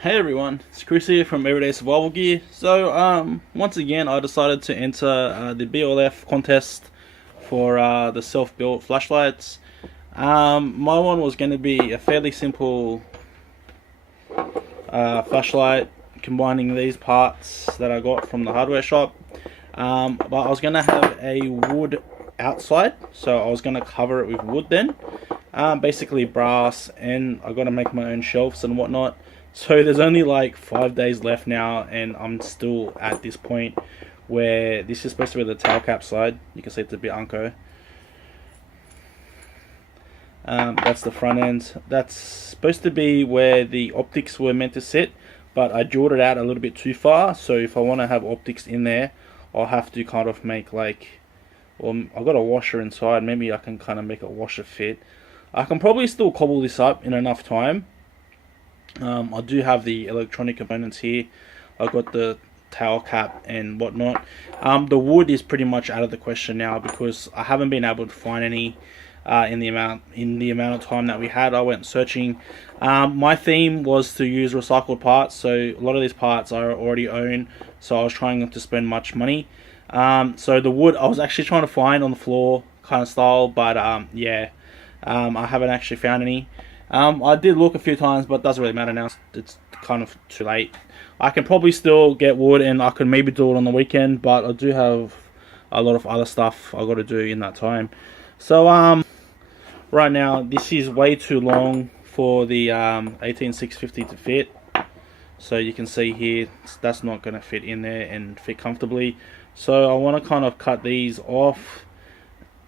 Hey everyone, it's Chris here from Everyday Survival Gear. So, once again, I decided to enter the BLF contest for the self-built flashlights. My one was going to be a fairly simple flashlight, combining these parts that I got from the hardware shop. But I was going to have a wood outside, so I was going to cover it with wood then. Basically brass, and I got to make my own shelves and whatnot. So there's only like 5 days left now, and I'm still at this point where this is supposed to be the tail cap side. You can see it's a bit unco. That's the front end. That's supposed to be where the optics were meant to sit, but I drilled it out a little bit too far. So if I want to have optics in there, I'll have to kind of make like, well, I've got a washer inside. Maybe I can kind of make a washer fit. I can probably still cobble this up in enough time. I do have the electronic components here. I've got the tail cap and whatnot. The wood is pretty much out of the question now because I haven't been able to find any in the amount of time that we had. I went searching. My theme was to use recycled parts, so a lot of these parts I already own, so I was trying not to spend much money. So the wood I was actually trying to find on the floor kind of style, but yeah, I haven't actually found any. I did look a few times, but it doesn't really matter now. It's kind of too late. I can probably still get wood, and I can maybe do it on the weekend, but I do have a lot of other stuff I got to do in that time. So right now this is way too long for the 18650 to fit. So you can see here that's not going to fit in there and fit comfortably. So I want to kind of cut these off.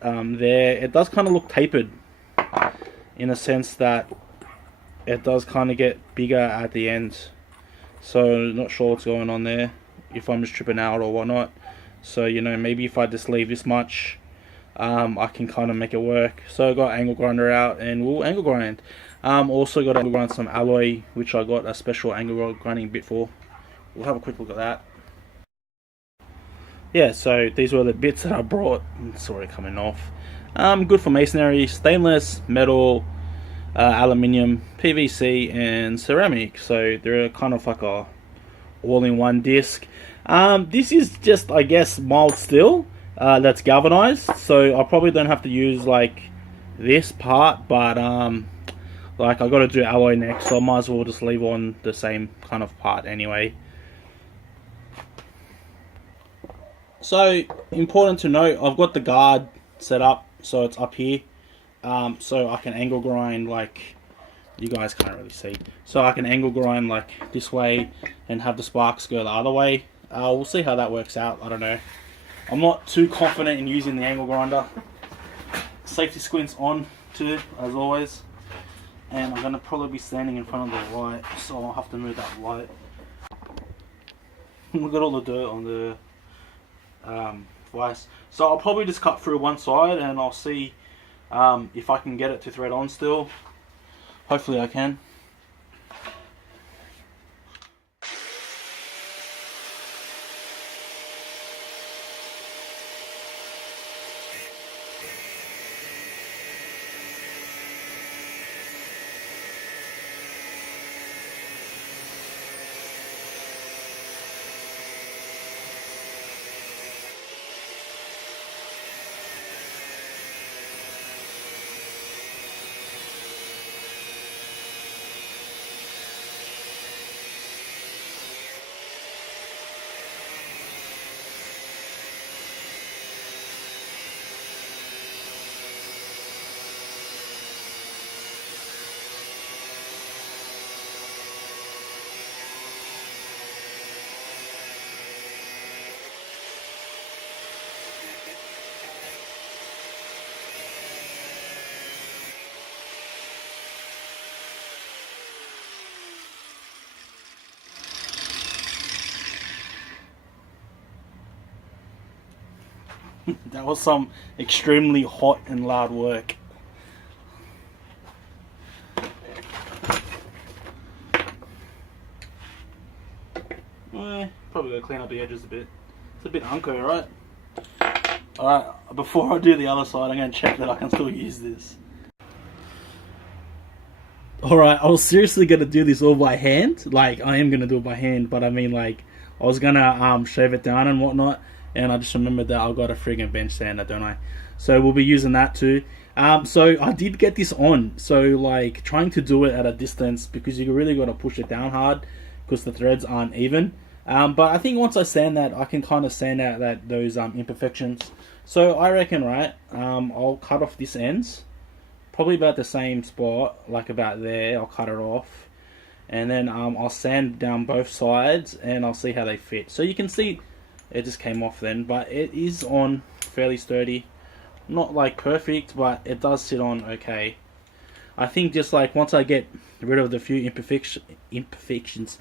There, it does kind of look tapered, in a sense that it does kind of get bigger at the end. So not sure what's going on there, if I'm just tripping out or whatnot. So, you know, maybe if I just leave this much, I can kind of make it work. So I got angle grinder out and we'll angle grind. Also got to angle grind some alloy, which I got a special angle grinding bit for. We'll have a quick look at that. Yeah, so these were the bits that I brought. It's already coming off. Good for masonry, stainless, metal, aluminium, PVC, and ceramic. So they're kind of like a all-in-one disc. This is just, I guess, mild steel that's galvanized. So I probably don't have to use like this part, but like I got to do alloy next, so I might as well just leave on the same kind of part anyway. So important to note, I've got the guard set up, so it's up here, so I can angle grind, like you guys can't really see, so I can angle grind like this way and have the sparks go the other way. We'll see how that works out. I don't know, I'm not too confident in using the angle grinder. Safety squints on too, as always, and I'm going to probably be standing in front of the light, so I'll have to move that light. Look at all the dirt on the vise. So I'll probably just cut through one side and I'll see if I can get it to thread on still. Hopefully I can. That was some extremely hot and loud work. Probably gotta clean up the edges a bit. It's a bit unco, right? Alright, before I do the other side, I'm gonna check that I can still use this. Alright, I was seriously gonna do this all by hand. Like, I am gonna do it by hand, but I mean, like, I was gonna shave it down and whatnot, and I just remembered that I've got a friggin' bench sander, don't I? So we'll be using that too. So I did get this on. So, like, trying to do it at a distance, because you really gotta push it down hard, because the threads aren't even. But I think once I sand that, I can kind of sand out those imperfections. So I reckon, right, I'll cut off this ends. Probably about the same spot, like about there. I'll cut it off, and then I'll sand down both sides, and I'll see how they fit. So you can see it just came off then, but it is on fairly sturdy. Not like perfect, but it does sit on okay. I think just like once I get rid of the few imperfections,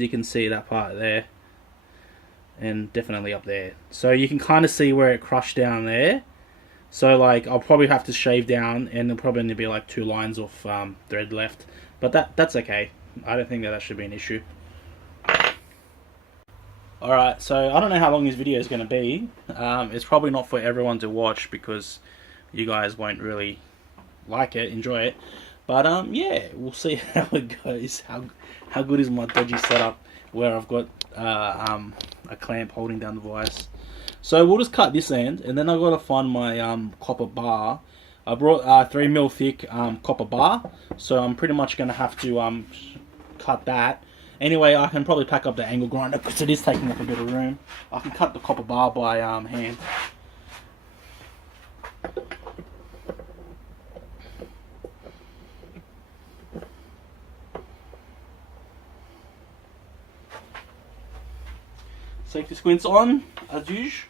you can see that part there, and definitely up there. So you can kind of see where it crushed down there. So, like, I'll probably have to shave down, and there'll probably only be like 2 lines of thread left. But that's okay. I don't think that should be an issue. Alright, so I don't know how long this video is going to be. It's probably not for everyone to watch, because you guys won't really like it, enjoy it. But, yeah, we'll see how it goes. How good is my dodgy setup, where I've got a clamp holding down the vise. So we'll just cut this end, and then I've got to find my copper bar. I brought 3mm thick copper bar, so I'm pretty much going to have to cut that. Anyway, I can probably pack up the angle grinder, because it is taking up a bit of room. I can cut the copper bar by hand. Safety squints on, as usual.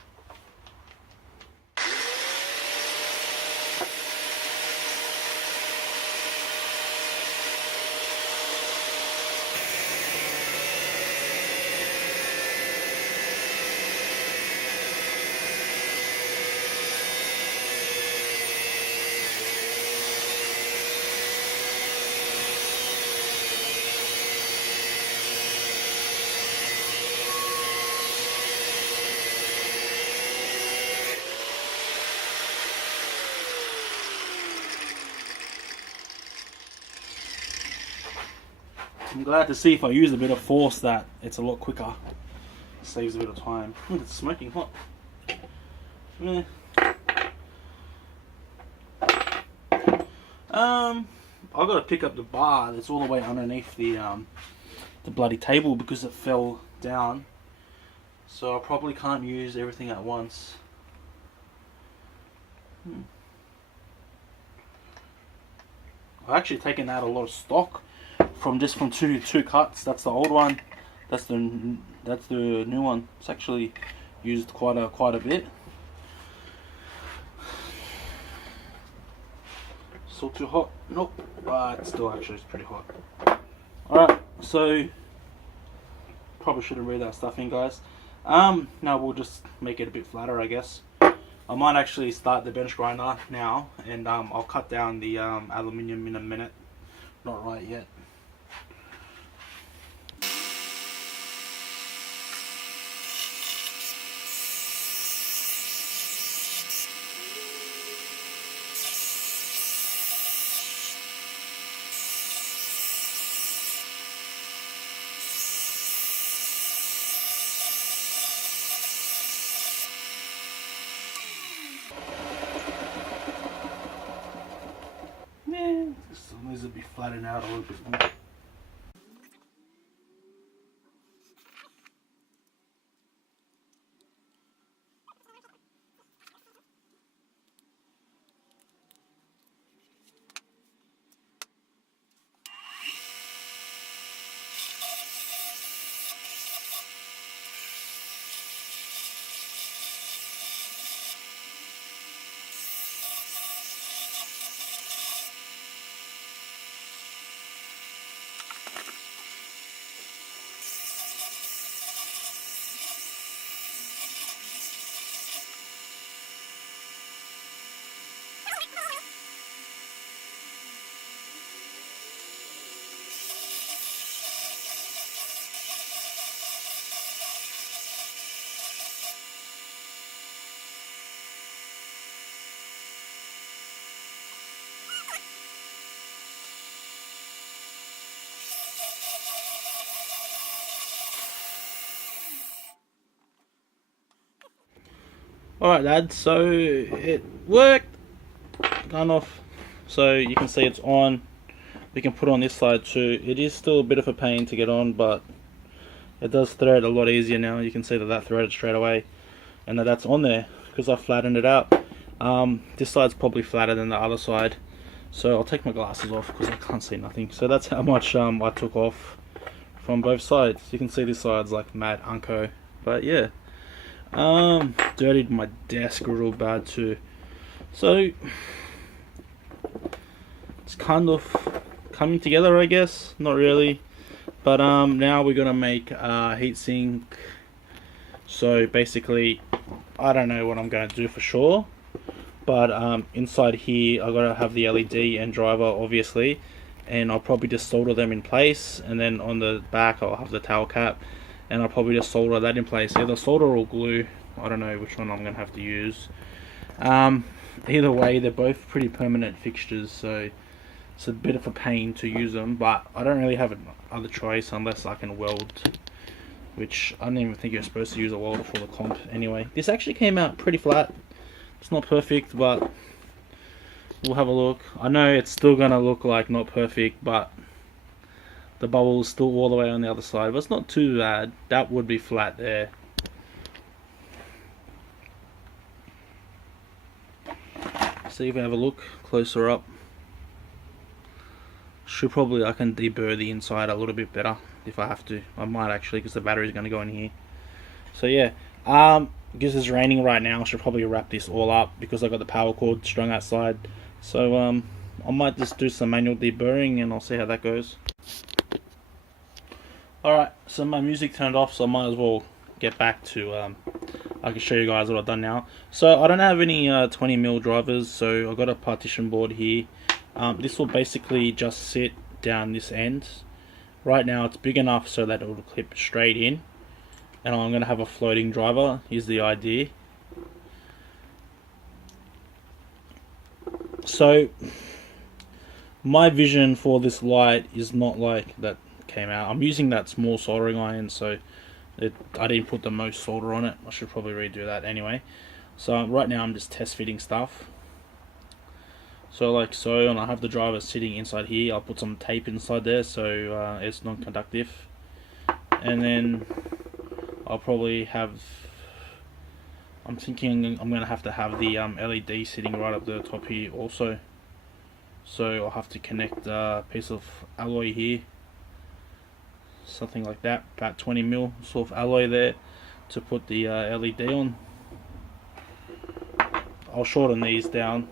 I'm glad to see if I use a bit of force that it's a lot quicker. It saves a bit of time. Look, it's smoking hot. Yeah. I've got to pick up the bar that's all the way underneath the bloody table, because it fell down. So I probably can't use everything at once. I've actually taken out a lot of stock from two cuts. That's the old one. That's the new one. It's actually used quite a bit. Still too hot? Nope. But still actually it's pretty hot. Alright, so probably shouldn't read that stuff in, guys. Now we'll just make it a bit flatter, I guess. I might actually start the bench grinder now, and I'll cut down the aluminium in a minute. Not right yet. Yeah, this needs to be flattened out a little bit more. Alright lads, so it worked, kind of. So you can see it's on. We can put on this side too. It is still a bit of a pain to get on, but it does thread a lot easier now. You can see that threaded straight away, and that's on there because I flattened it out. This side's probably flatter than the other side, so I'll take my glasses off because I can't see nothing. So that's how much I took off from both sides. You can see this side's like mad unco, but yeah. Dirtied my desk real bad too. So it's kind of coming together, I guess. Not really, but now we're gonna make a heatsink. So basically, I don't know what I'm gonna do for sure, but inside here I gotta have the LED and driver, obviously, and I'll probably just solder them in place, and then on the back I'll have the tail cap, and I'll probably just solder that in place, either solder or glue. I don't know which one I'm gonna have to use. Either way, they're both pretty permanent fixtures, so it's a bit of a pain to use them, but I don't really have another choice unless I can weld, which I don't even think you're supposed to use a welder for the comp anyway. This actually came out pretty flat. It's not perfect, but we'll have a look. I know it's still gonna look like not perfect, but the bubble's still all the way on the other side, but it's not too bad. That would be flat there. See if we have a look closer up. I can deburr the inside a little bit better if I have to. I might actually, because the battery's going to go in here. So yeah, because it's raining right now, I should probably wrap this all up because I got the power cord strung outside. So I might just do some manual deburring and I'll see how that goes. Alright, so my music turned off, so I might as well get back to I can show you guys what I've done now. So I don't have any 20mm drivers, so I've got a partition board here. This will basically just sit down this end. Right now it's big enough so that it will clip straight in, and I'm going to have a floating driver. Here's the idea. So my vision for this light is not like that came out. I'm using that small soldering iron, so I didn't put the most solder on it. I should probably redo that anyway. So right now I'm just test fitting stuff. So like so, and I have the driver sitting inside here. I'll put some tape inside there so it's non-conductive. And then I'll probably have, I'm thinking I'm going to have the LED sitting right up the top here also. So I'll have to connect a piece of alloy here. Something like that, about 20mm sort of alloy there to put the LED on. I'll shorten these down.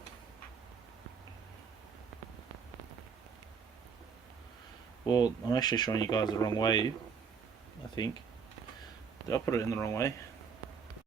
Well, I'm actually showing you guys the wrong way, I think. Did I put it in the wrong way?